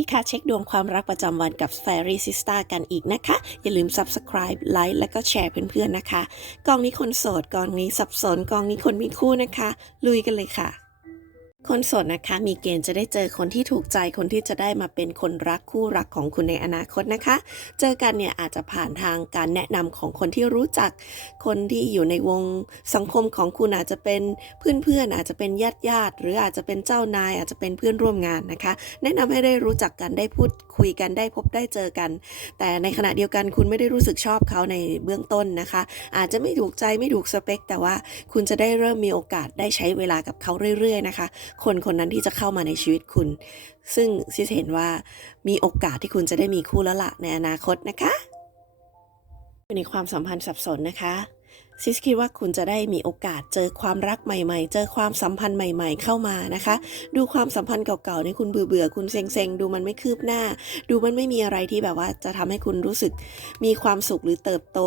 ดีค่ะเช็คดวงความรักประจำวันกับ Fairy Sister กันอีกนะคะ อย่าลืม Subscribe ไลค์และก็แชร์เพื่อนๆนะคะ กองนี้คนโสดกองนี้สับสนกองนี้คนมีคู่นะคะ ลุยกันเลยค่ะ คนโสดนะคะมีเกณฑ์จะได้เจอคนที่ถูกใจคนที่จะได้มาเป็นคนรักคู่รักของคุณในอนาคตนะคะ เจอกันเนี่ยอาจจะผ่านทางการแนะนำของคนที่รู้จัก คนที่อยู่ในวงสังคมของคุณอาจจะเป็นเพื่อนๆอาจจะเป็นญาติญาติหรืออาจจะเป็นเจ้านาย อาจจะเป็นเพื่อนร่วมงานนะคะ แนะนำให้ได้รู้จักกันได้พูดคุยกันได้พบได้เจอกัน แต่ในขณะเดียวกันคุณไม่ได้รู้สึกชอบเขาในเบื้องต้นนะคะ อาจจะไม่ถูกใจไม่ถูกสเปค แต่ว่าคุณจะได้เริ่มมีโอกาสได้ใช้เวลากับเขาเรื่อยๆนะคะคนคนนั้นที่จะเข้ามาในชีวิตคุณ ซึ่งซิสเห็นว่ามีโอกาสที่คุณจะได้มีคู่แล้วล่ะในอนาคตนะคะในความสัมพันธ์สับสนนะคะซิสคิดว่าคุณจะได้มีโอกาสเจอความรักใหม่ ๆ เจอความสัมพันธ์ใหม่ ๆ เข้ามานะคะ ดูความสัมพันธ์เก่าๆในคุณเบื่อๆคุณเซ็งๆ ดูมันไม่คืบหน้า ดูมันไม่มีอะไรที่แบบว่าจะทำให้คุณรู้สึกมีความสุขหรือเติบโต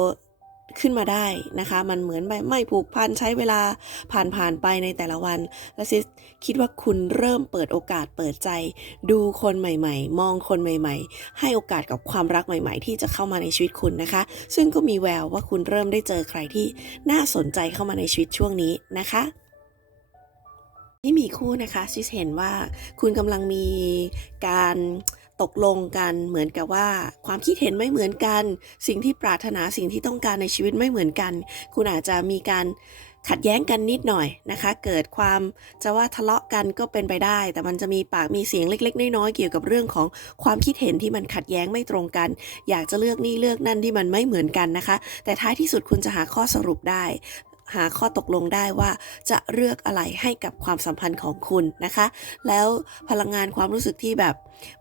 ขึ้นมาได้นะคะ มันเหมือนแบบไม่ผูกพันใช้เวลาผ่านๆไปในแต่ละวัน และซิสคิดว่าคุณเริ่มเปิดโอกาสเปิดใจ ดูคนใหม่ ๆ มองคนใหม่ ๆ ให้โอกาสกับความรักใหม่ ๆ ที่จะเข้ามาในชีวิตคุณนะคะ ซึ่งก็มีแววว่าคุณเริ่มได้เจอใครที่น่าสนใจเข้ามาในชีวิตช่วงนี้นะคะที่มีคู่นะคะซิสเห็นว่าคุณกำลังมีการ ตกลงกันเหมือนกับว่า ความคิดเห็นไม่เหมือนกัน สิ่งที่ปรารถนาสิ่งที่ต้องการในชีวิตไม่เหมือนกัน คุณอาจจะมีการขัดแย้งกันนิดหน่อยนะคะ เกิดความจะว่าทะเลาะกันก็เป็นไปได้ แต่มันจะมีปากมีเสียงเล็ก ๆ น้อยๆเกี่ยวกับเรื่องของความคิดเห็นที่มันขัดแย้งไม่ตรงกัน อยากจะเลือกนี่เลือกนั่นที่มันไม่เหมือนกันนะคะ แต่ท้ายที่สุดคุณจะหาข้อสรุปได้ หาข้อตกลงได้ว่าจะเลือกอะไรให้กับความสัมพันธ์ของคุณนะคะ แล้วพลังงานความรู้สึกที่แบบ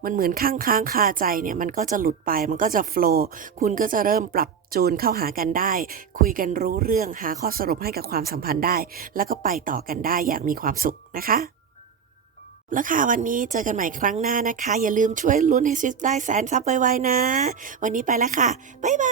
มันเหมือนข้างค้างคาใจเนี่ยมันก็จะหลุดไปมันก็จะโฟล์คุณก็จะเริ่มปรับจูนเข้าหากันได้ คุยกันรู้เรื่องหาข้อสรุปให้กับความสัมพันธ์ได้ แล้วก็ไปต่อกันได้อย่างมีความสุขนะคะแล้วค่ะวันนี้เจอกันใหม่ครั้งหน้านะคะ อย่าลืมช่วยลุ้นให้ซิสได้แสนซับไวๆนะ วันนี้ไปแล้วค่ะ บ๊ายบาย